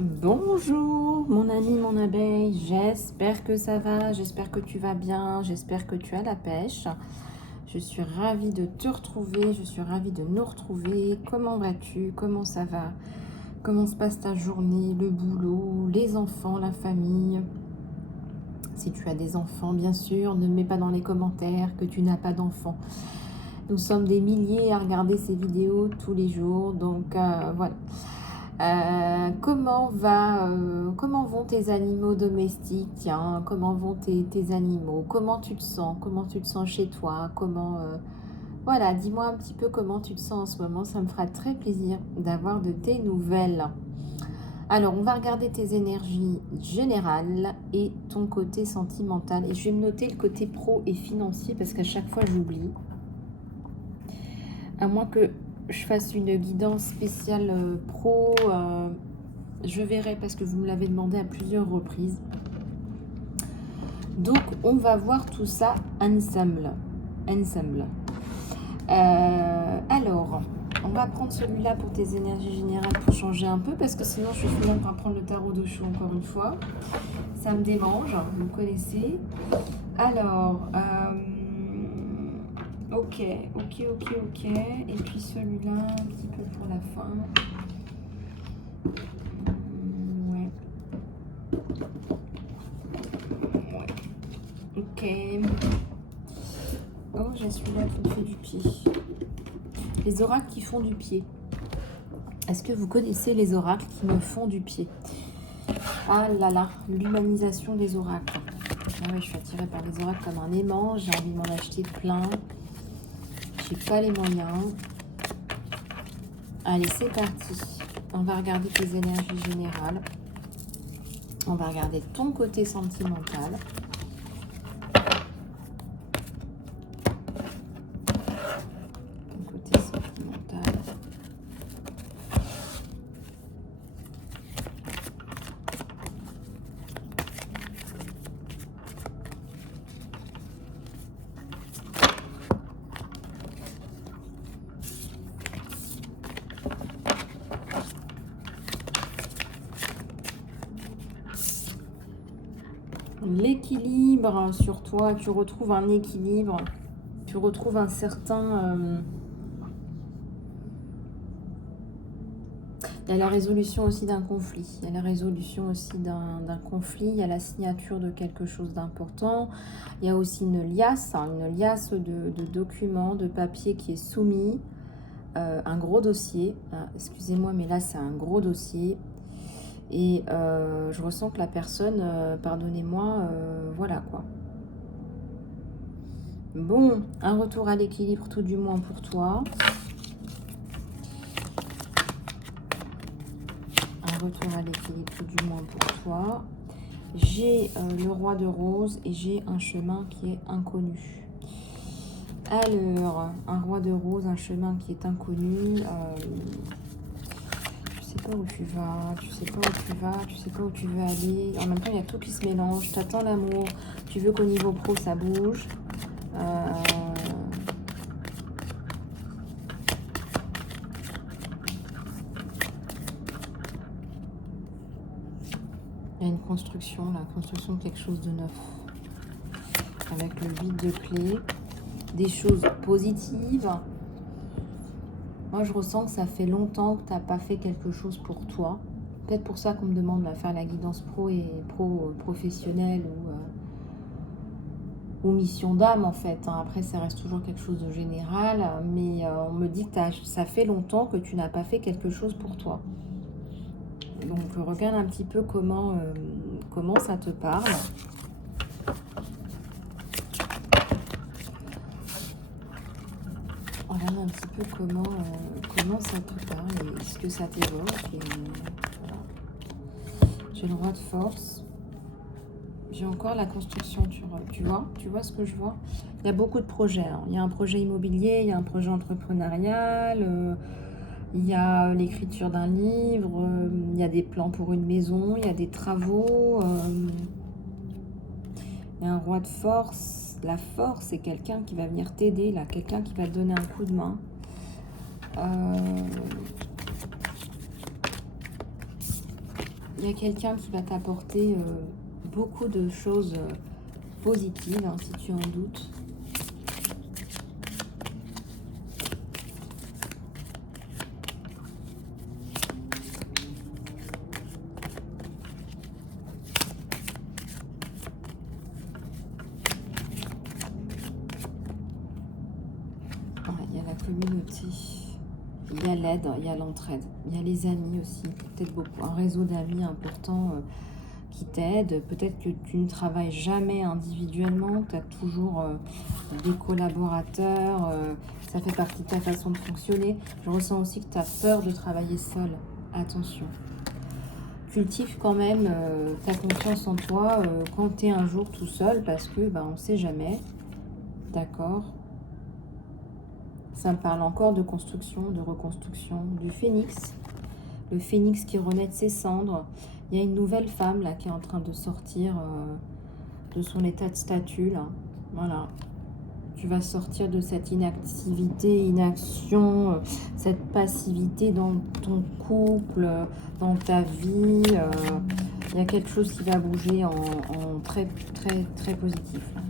Bonjour mon ami, mon abeille, j'espère que ça va, j'espère que tu vas bien, j'espère que tu as la pêche. Je suis ravie de te retrouver, je suis ravie de nous retrouver. Comment vas-tu? Comment ça va? Comment se passe ta journée, le boulot, les enfants, la famille? Si tu as des enfants, bien sûr, ne mets pas dans les commentaires que tu n'as pas d'enfants. Nous sommes des milliers à regarder ces vidéos tous les jours, donc voilà. Comment vont tes animaux domestiques? Tiens, comment vont tes animaux? Comment tu te sens? Comment tu te sens chez toi? Voilà, dis-moi un petit peu comment tu te sens en ce moment. Ça me fera très plaisir d'avoir de tes nouvelles. Alors, on va regarder tes énergies générales et ton côté sentimental. Et je vais me noter le côté pro et financier parce qu'à chaque fois, j'oublie. À moins que je fasse une guidance spéciale pro, je verrai parce que vous me l'avez demandé à plusieurs reprises. Donc, on va voir tout ça ensemble. Alors, on va prendre celui-là pour tes énergies générales pour changer un peu parce que sinon, je vais finir par prendre le tarot de chou encore une fois. Ça me démange, vous connaissez. Alors, ok. Et puis celui-là, un petit peu pour la fin. Ouais. Ok. Oh, j'ai celui-là qui me fait du pied. Les oracles qui font du pied. Est-ce que vous connaissez les oracles qui me font du pied? Ah là là, l'humanisation des oracles. Ah ouais, je suis attirée par les oracles comme un aimant. J'ai envie de m'en acheter plein. J'ai pas les moyens. Allez, c'est parti. On va regarder tes énergies générales. On va regarder ton côté sentimental. Ton côté sentimental. L'équilibre sur toi, tu retrouves un équilibre, tu retrouves un certain... Il y a la résolution aussi d'un conflit, il y a la résolution aussi d'un conflit, il y a la signature de quelque chose d'important, il y a aussi une liasse de documents, de papiers qui est soumis, un gros dossier, excusez-moi mais là c'est un gros dossier. Et je ressens que la personne, pardonnez-moi, voilà quoi. Bon, un retour à l'équilibre tout du moins pour toi. Un retour à l'équilibre tout du moins pour toi. J'ai le roi de rose et j'ai un chemin qui est inconnu. Alors, un roi de rose, un chemin qui est inconnu. Tu sais pas où tu vas, tu sais pas où tu veux aller. En même temps, il y a tout qui se mélange. Tu attends l'amour, tu veux qu'au niveau pro, ça bouge. Il y a une construction, la construction de quelque chose de neuf. Avec le vide de clé, des choses positives. Moi, je ressens que ça fait longtemps que tu n'as pas fait quelque chose pour toi. Peut-être pour ça qu'on me demande de faire la guidance pro et professionnelle ou mission d'âme en fait. Après, ça reste toujours quelque chose de général, mais on me dit que ça fait longtemps que tu n'as pas fait quelque chose pour toi. Donc, regarde un petit peu comment ça te parle. Regarde un petit peu comment ça te parle et ce que ça t'évoque. Voilà. J'ai le roi de force. J'ai encore la construction, tu vois ce que je vois? Il y a beaucoup de projets. Hein. Il y a un projet immobilier, il y a un projet entrepreneurial, il y a l'écriture d'un livre, il y a des plans pour une maison, il y a des travaux. Il y a un roi de force. La force, c'est quelqu'un qui va venir t'aider, là, quelqu'un qui va te donner un coup de main. Il y a quelqu'un qui va t'apporter beaucoup de choses positives, hein, si tu en doutes. Il y a la communauté, il y a l'aide, il y a l'entraide, il y a les amis aussi, peut-être beaucoup, un réseau d'amis important qui t'aide. Peut-être que tu ne travailles jamais individuellement, tu as toujours des collaborateurs, ça fait partie de ta façon de fonctionner. Je ressens aussi que tu as peur de travailler seul, attention. Cultive quand même ta confiance en toi quand tu es un jour tout seul, parce que on ne sait jamais, d'accord? Ça me parle encore de construction, de reconstruction, du phénix. Le phénix qui renaît de ses cendres. Il y a une nouvelle femme là qui est en train de sortir de son état de statue là. Voilà. Tu vas sortir de cette inactivité, inaction, cette passivité dans ton couple, dans ta vie. Il y a quelque chose qui va bouger en très, très, très positif là.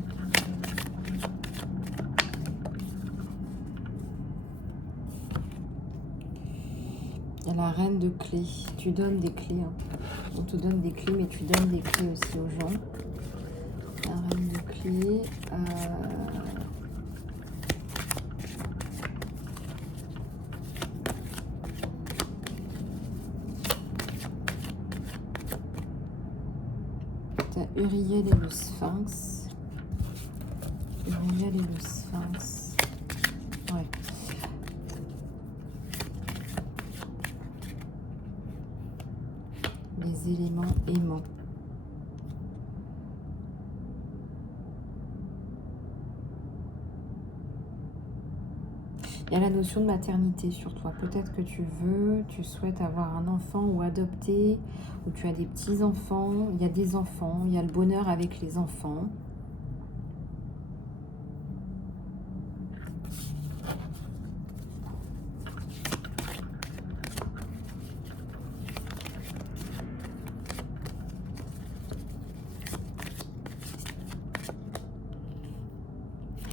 Il y a la reine de clés. Tu donnes des clés. Hein. On te donne des clés, mais tu donnes des clés aussi aux gens. La reine de clés. Tu as Uriel et le Sphinx. Uriel et le Sphinx. Ouais. Les éléments aimants. Il y a la notion de maternité sur toi. Peut-être que tu souhaites avoir un enfant ou adopter, ou tu as des petits-enfants. Il y a des enfants, il y a le bonheur avec les enfants.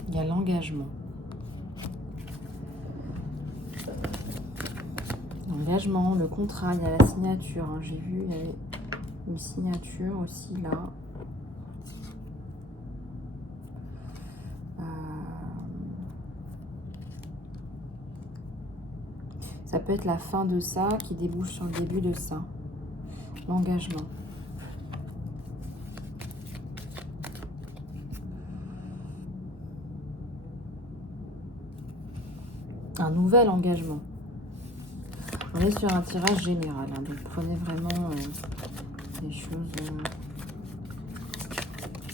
Il y a l'engagement. L'engagement, le contrat, il y a la signature. Hein. J'ai vu, il y avait une signature aussi là. Ça peut être la fin de ça qui débouche sur le début de ça. L'engagement. Un nouvel engagement. On est sur un tirage général, hein, donc prenez vraiment les choses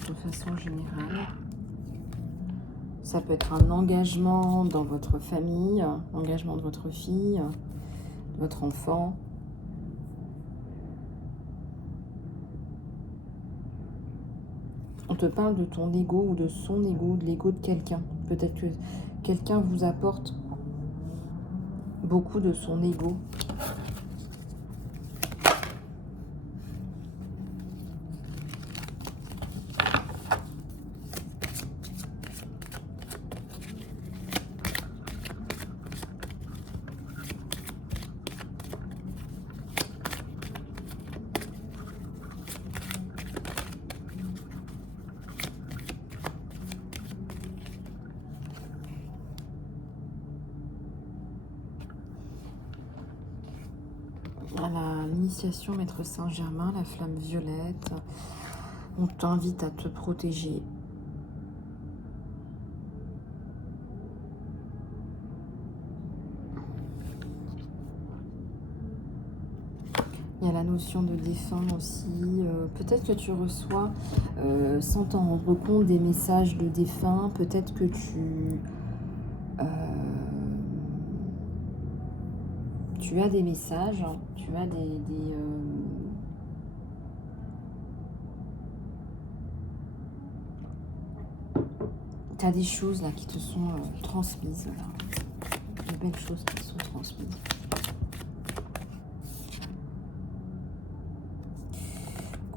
de façon générale. Ça peut être un engagement dans votre famille, l'engagement de votre fille, de votre enfant. On te parle de ton ego ou de son ego, de l'ego de quelqu'un. Peut-être que quelqu'un vous apporte beaucoup de son ego. L'initiation Maître Saint-Germain, la flamme violette. On t'invite à te protéger. Il y a la notion de défunt aussi. Peut-être que tu reçois, sans t'en rendre compte, des messages de défunt. Peut-être que tu as des messages, hein. Tu as tu as des choses là qui te sont transmises. Là. De belles choses qui te sont transmises.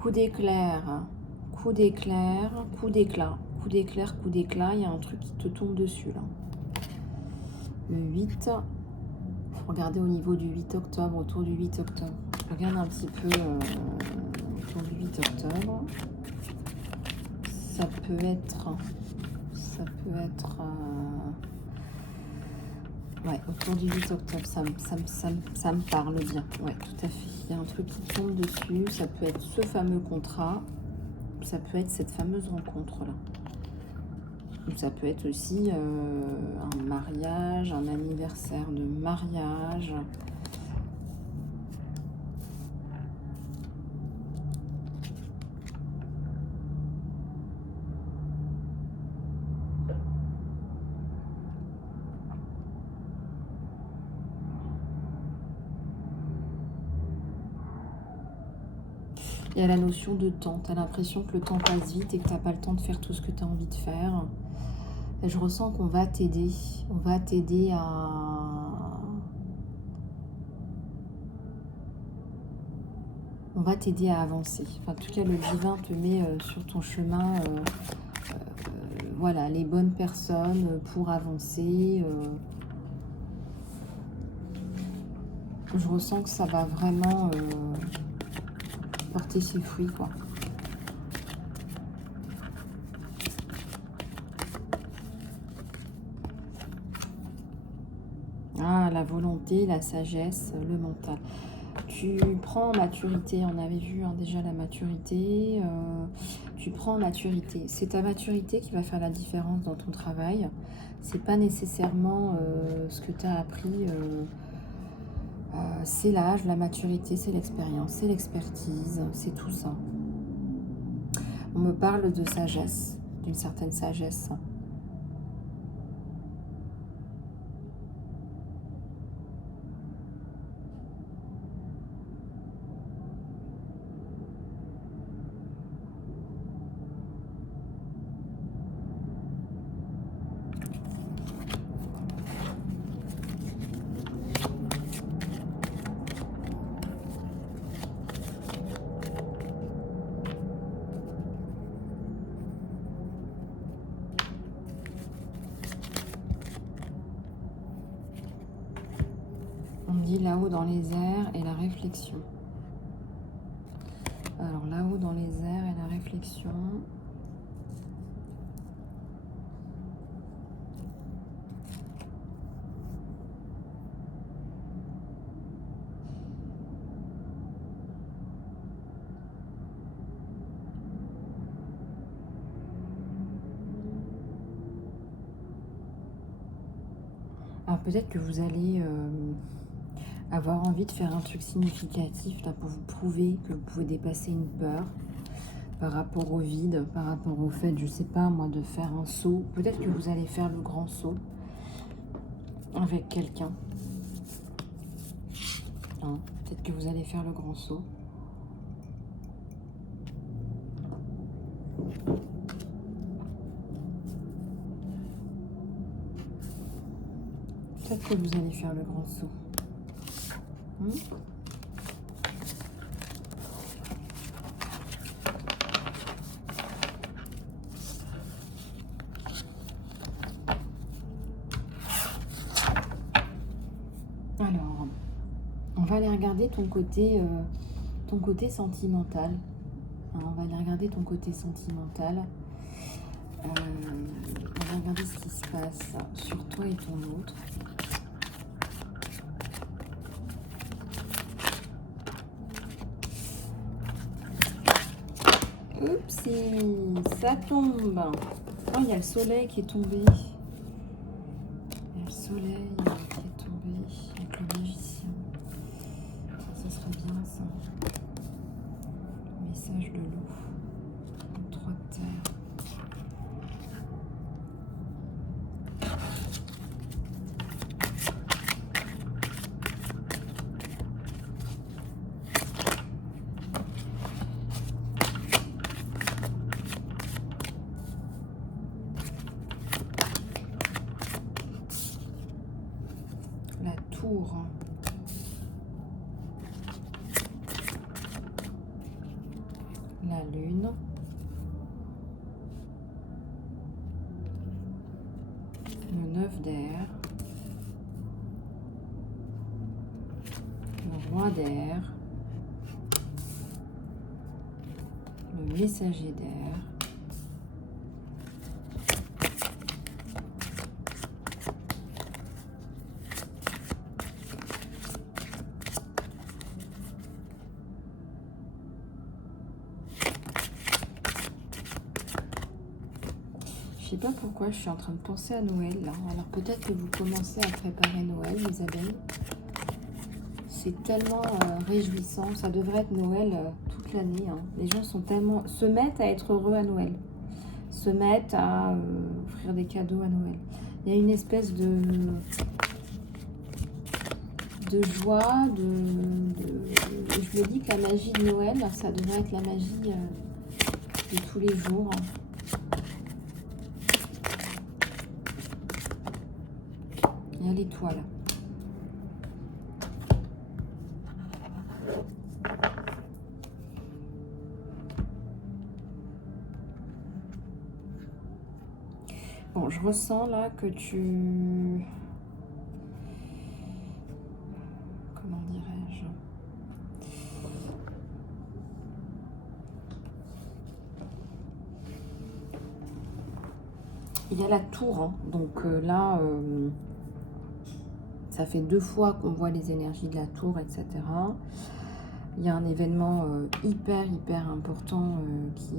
coup d'éclair, coup d'éclair, coup d'éclat, coup d'éclair, coup d'éclat. Il y a un truc qui te tombe dessus là. Le 8. Regardez au niveau du 8 octobre, autour du 8 octobre. Regarde un petit peu autour du 8 octobre. Ça peut être ouais, autour du 8 octobre, ça me parle bien. Ouais, tout à fait. Il y a un truc qui tombe dessus. Ça peut être ce fameux contrat. Ça peut être cette fameuse rencontre-là. Ou ça peut être aussi un mariage, un anniversaire de mariage. Il y a la notion de temps. Tu as l'impression que le temps passe vite et que tu n'as pas le temps de faire tout ce que tu as envie de faire. Et je ressens qu'on va t'aider. On va t'aider à... On va t'aider à avancer. Enfin, en tout cas, le divin te met sur ton chemin voilà, les bonnes personnes pour avancer. Je ressens que ça va vraiment porter ses fruits, quoi. Ah, la volonté, la sagesse, le mental. Tu prends en maturité, on avait vu déjà la maturité. Tu prends en maturité. C'est ta maturité qui va faire la différence dans ton travail. C'est pas nécessairement ce que tu as appris. C'est l'âge, la maturité, c'est l'expérience, c'est l'expertise, c'est tout ça. On me parle de sagesse, d'une certaine sagesse. On me dit là-haut dans les airs et la réflexion. Alors là-haut dans les airs et la réflexion. Alors peut-être que vous allez avoir envie de faire un truc significatif là, pour vous prouver que vous pouvez dépasser une peur par rapport au vide, par rapport au fait, je sais pas moi, de faire un saut. Peut-être que vous allez faire le grand saut avec quelqu'un. Hein, peut-être que vous allez faire le grand saut. Peut-être que vous allez faire le grand saut. Alors, on va aller regarder ton côté sentimental. Hein, on va aller regarder ton côté sentimental. On va regarder ce qui se passe sur toi et ton autre. Oups, ça tombe. Oh, il y a le soleil qui est tombé. Il y a le soleil qui est tombé avec le magicien. Ça serait bien ça. Message de l'eau. 3 de terre. la lune, le 9 d'air, le roi d'air, le messager d'air, je sais pas pourquoi je suis en train de penser à Noël là. Alors peut-être que vous commencez à préparer Noël, les abeilles. C'est tellement réjouissant. Ça devrait être Noël toute l'année. Hein. Les gens se mettent à être heureux à Noël. Se mettent à offrir des cadeaux à Noël. Il y a une espèce de joie, je me dis que la magie de Noël, ça devrait être la magie de tous les jours. Il y a l'étoile. Bon, je ressens là que tu... Comment dirais-je? Il y a la tour, hein. Donc là, ça fait 2 fois qu'on voit les énergies de la tour, etc. Il y a un événement hyper important qui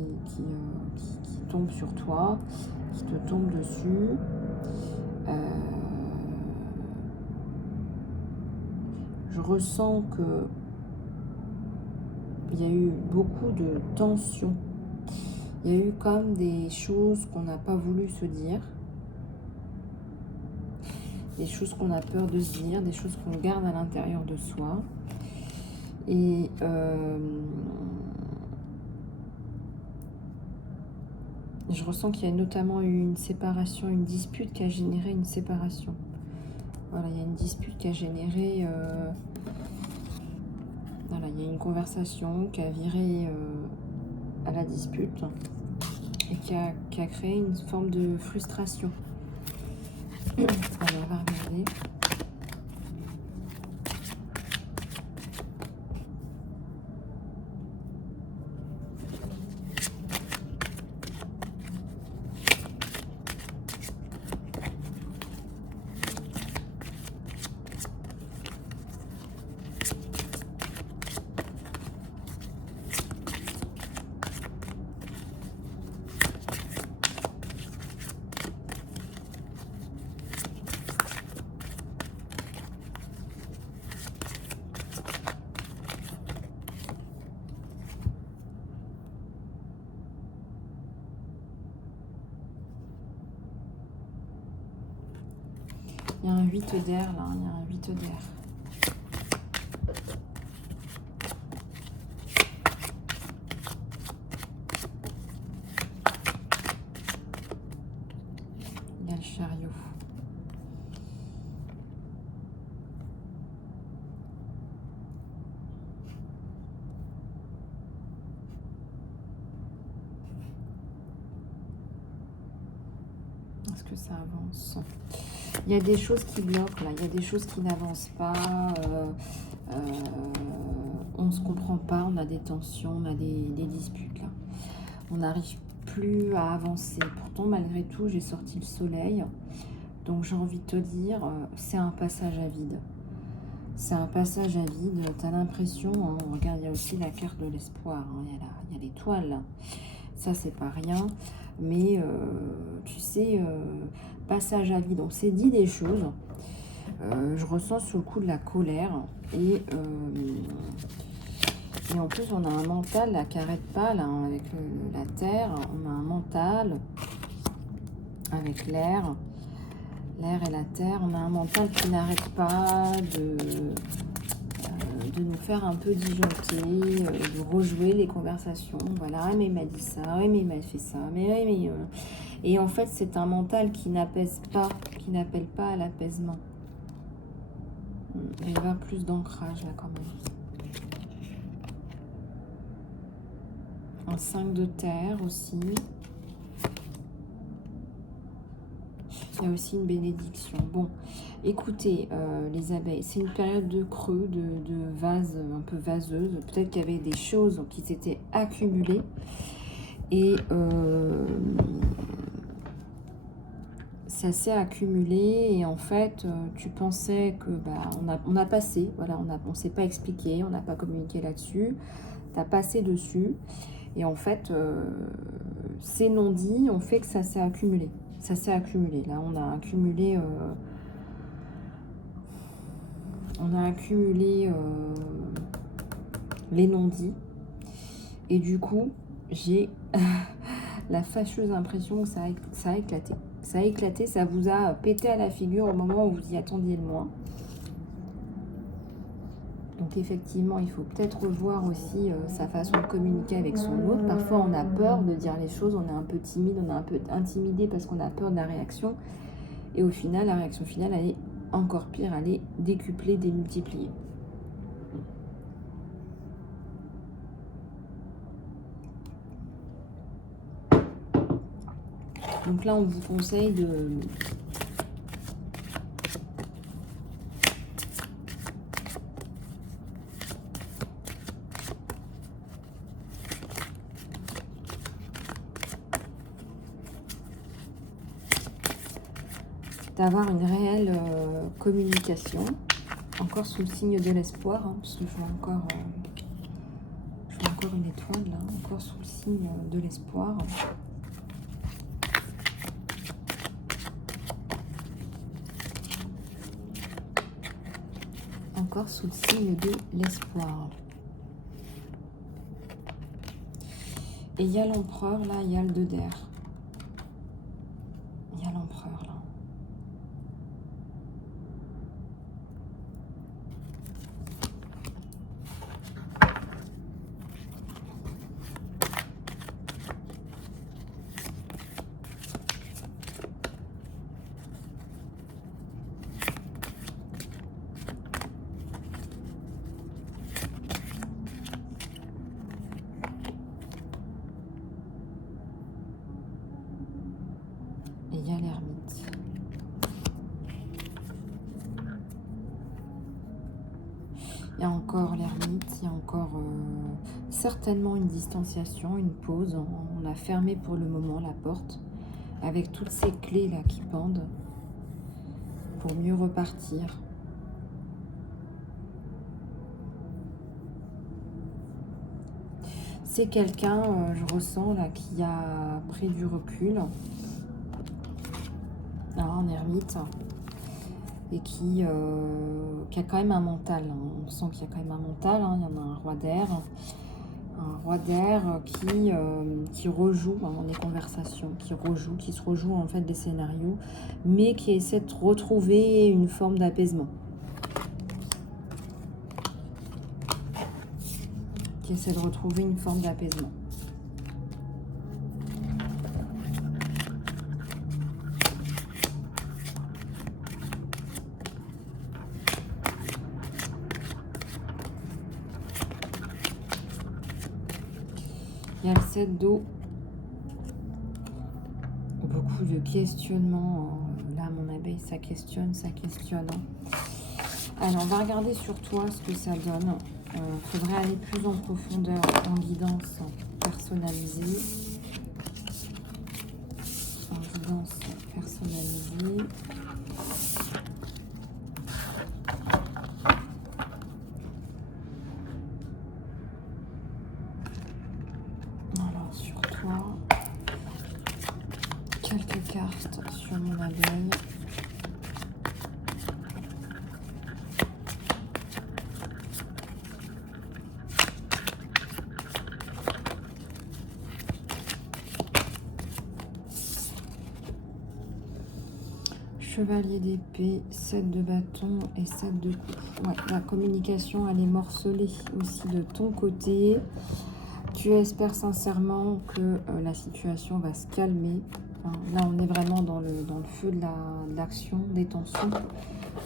tombe sur toi, qui te tombe dessus. Je ressens que il y a eu beaucoup de tensions. Il y a eu comme des choses qu'on n'a pas voulu se dire. Des choses qu'on a peur de se dire, des choses qu'on garde à l'intérieur de soi. Et je ressens qu'il y a notamment eu une séparation, une dispute qui a généré une séparation. Voilà, il y a une dispute qui a généré... voilà, il y a une conversation qui a viré à la dispute et qui a créé une forme de frustration. Alors, on va regarder. Il y a un 8 d'air là, il y a un 8 d'air. Il y a le chariot. Est-ce que ça avance? Il y a des choses qui bloquent là, il y a des choses qui n'avancent pas, on ne se comprend pas, on a des tensions, on a des disputes là. On n'arrive plus à avancer. Pourtant, malgré tout, j'ai sorti le soleil. Donc j'ai envie de te dire, c'est un passage à vide. C'est un passage à vide, tu as l'impression, hein, regarde, il y a aussi la carte de l'espoir, hein, il y a l'étoile, ça c'est pas rien, mais tu sais, passage à vide, on s'est dit des choses, je ressens sous le coup de la colère, et en plus on a un mental là, qui n'arrête pas, là, hein, avec la terre, on a un mental, avec l'air et la terre, on a un mental qui n'arrête pas de nous faire un peu disjoncter, de rejouer les conversations. Voilà, mais il m'a dit ça, oui, mais il m'a fait ça, mais et en fait, c'est un mental qui n'apaise pas, qui n'appelle pas à l'apaisement. Il y a plus d'ancrage là quand même. Un 5 de terre aussi. Il y a aussi une bénédiction. Bon, écoutez, les abeilles, c'est une période de creux, de vase, un peu vaseuse. Peut-être qu'il y avait des choses qui s'étaient accumulées. Et ça s'est accumulé. Et en fait, tu pensais que on a passé. Voilà, on ne s'est pas expliqué, on n'a pas communiqué là-dessus. Tu as passé dessus. Et en fait, ces non-dits ont fait que ça s'est accumulé. Ça s'est accumulé. Là, on a accumulé les non-dits. Et du coup, j'ai la fâcheuse impression que ça a éclaté. Ça a éclaté, ça vous a pété à la figure au moment où vous y attendiez le moins. Donc effectivement, il faut peut-être revoir aussi sa façon de communiquer avec son autre. Parfois, on a peur de dire les choses, on est un peu timide, on est un peu intimidé parce qu'on a peur de la réaction. Et au final, la réaction finale, elle est encore pire, elle est décuplée, démultipliée. Donc là, on vous conseille d'avoir une réelle communication, encore sous le signe de l'espoir, hein, parce que je vois encore une étoile là, encore sous le signe de l'espoir. Encore sous le signe de l'espoir. Et il y a l'empereur là, il y a le 2 d'air. Il y a l'empereur là. Et il y a l'ermite. Il y a encore l'ermite, il y a encore certainement une distanciation, une pause. On a fermé pour le moment la porte avec toutes ces clés là qui pendent pour mieux repartir. C'est quelqu'un, je ressens là, qui a pris du recul. Un ermite. Et qui a quand même un mental. On sent qu'il y a quand même un mental. Il y en a un roi d'air. Un roi d'air qui rejoue dans les conversations, qui se rejoue en fait des scénarios, mais qui essaie de retrouver une forme d'apaisement. Qui essaie de retrouver une forme d'apaisement. Il y a le 7 d'eau. Beaucoup de questionnements. Là, mon abeille, ça questionne, ça questionne. Alors, on va regarder sur toi ce que ça donne. Il faudrait aller plus en profondeur en guidance personnalisée. En guidance personnalisée. Alors, sur toi, quelques cartes sur mon abeille. Chevalier d'épée, 7 de bâton et 7 de coupe. Ouais, la communication, elle est morcelée aussi de ton côté. Tu espères sincèrement que la situation va se calmer. Enfin, là, on est vraiment dans le feu de l'action, des tensions.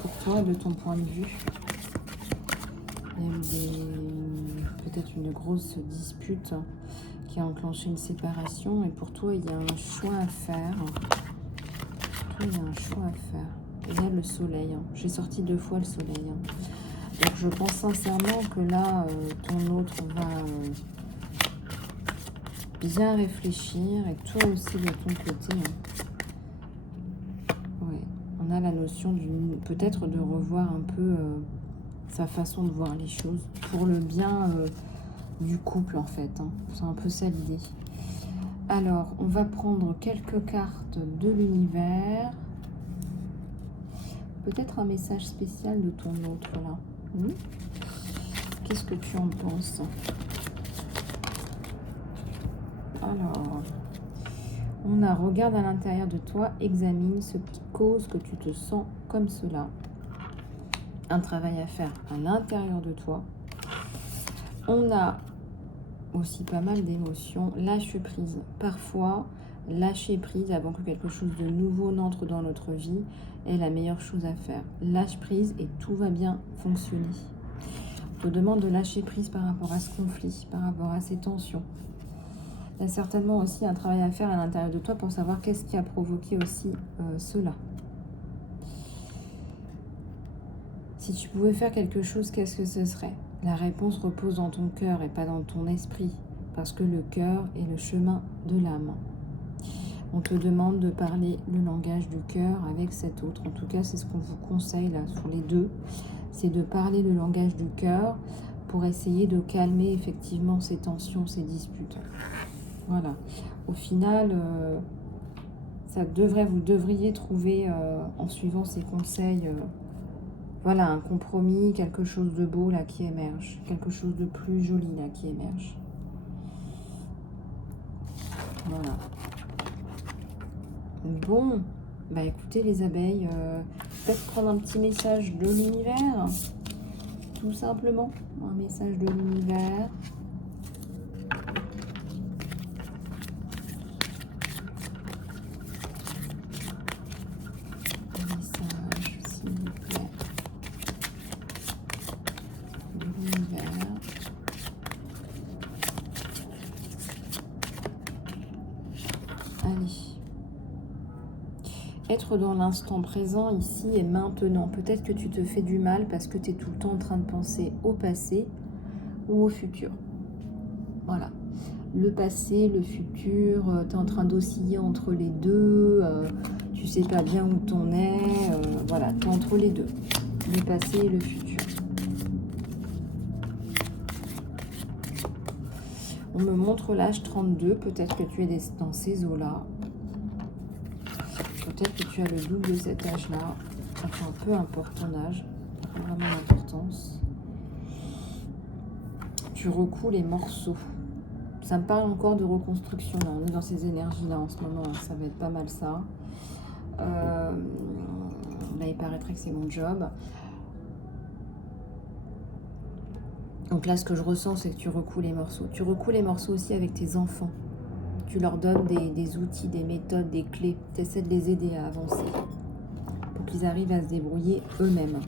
Pour toi, de ton point de vue. Il y a eu peut-être une grosse dispute qui a enclenché une séparation. Et pour toi, il y a un choix à faire. Pour toi, il y a un choix à faire. Il y a le soleil. J'ai sorti 2 fois le soleil. Donc, je pense sincèrement que là, ton autre va bien réfléchir. Et toi aussi, de ton côté. Ouais. On a la notion peut-être de revoir un peu sa façon de voir les choses. Pour le bien du couple, en fait. C'est un peu ça l'idée. Alors, on va prendre quelques cartes de l'univers. Peut-être un message spécial de ton autre, là. Qu'est-ce que tu en penses? Alors, on a regarde à l'intérieur de toi, examine ce qui cause que tu te sens comme cela. Un travail à faire à l'intérieur de toi. On a aussi pas mal d'émotions. Lâche prise. Parfois, lâcher prise avant que quelque chose de nouveau n'entre dans notre vie est la meilleure chose à faire. Lâche prise et tout va bien fonctionner. On te demande de lâcher prise par rapport à ce conflit, par rapport à ces tensions. Il y a certainement aussi un travail à faire à l'intérieur de toi pour savoir qu'est-ce qui a provoqué aussi cela. Si tu pouvais faire quelque chose, qu'est-ce que ce serait? La réponse repose dans ton cœur et pas dans ton esprit, parce que le cœur est le chemin de l'âme. On te demande de parler le langage du cœur avec cet autre. En tout cas, c'est ce qu'on vous conseille là sur les deux. C'est de parler le langage du cœur pour essayer de calmer effectivement ces tensions, ces disputes. Voilà. Au final, vous devriez trouver, en suivant ces conseils, voilà, un compromis, quelque chose de beau là qui émerge. Quelque chose de plus joli là qui émerge. Voilà. Bon, bah écoutez les abeilles, peut-être prendre un petit message de l'univers, tout simplement, un message de l'univers. Un message, s'il vous plaît, de l'univers. Allez. Être dans l'instant présent, ici et maintenant. Peut-être que tu te fais du mal parce que tu es tout le temps en train de penser au passé ou au futur. Voilà. Le passé, le futur, tu es en train d'osciller entre les deux, tu sais pas bien où t'en es, voilà, tu es entre les deux. Le passé et le futur. On me montre l'âge 32, peut-être que tu es dans ces eaux-là. Peut-être que tu as le double de cet âge-là. Enfin, peu importe ton âge, pas vraiment d'importance. Tu recoues les morceaux. Ça me parle encore de reconstruction. Là. On est dans ces énergies-là en ce moment. Ça va être pas mal ça. Là, il paraîtrait que c'est mon job. Donc là, ce que je ressens, c'est que tu recoues les morceaux. Tu recoues les morceaux aussi avec tes enfants. Tu leur donnes des outils, des méthodes, des clés. Tu essaies de les aider à avancer pour qu'ils arrivent à se débrouiller eux-mêmes.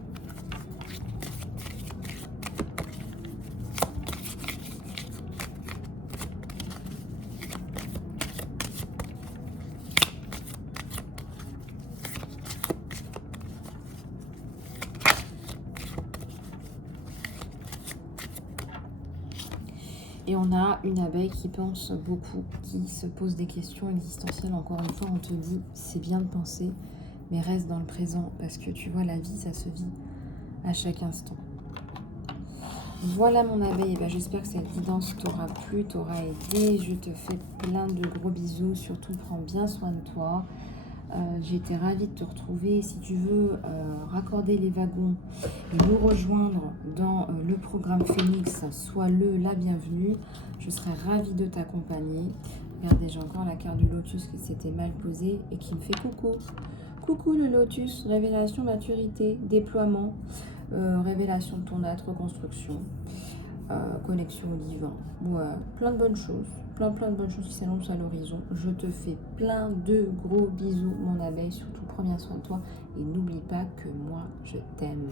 Et on a une abeille qui pense beaucoup, qui se pose des questions existentielles. Encore une fois, on te dit, c'est bien de penser, mais reste dans le présent. Parce que tu vois, la vie, ça se vit à chaque instant. Voilà mon abeille. Ben, j'espère que cette guidance t'aura plu, t'aura aidé. Je te fais plein de gros bisous. Surtout, prends bien soin de toi. J'ai été ravie de te retrouver. Si tu veux raccorder les wagons et nous rejoindre dans le programme Phoenix, sois la bienvenue. Je serai ravie de t'accompagner. Regardez, j'ai encore la carte du lotus qui s'était mal posée et qui me fait coucou. Coucou le lotus, révélation, maturité, déploiement, révélation de ton être, reconstruction, connexion au divin. Ouais, plein de bonnes choses. Plein de bonnes choses qui s'annoncent à l'horizon. Je te fais plein de gros bisous, mon abeille. Surtout, prends bien soin de toi. Et n'oublie pas que moi, je t'aime.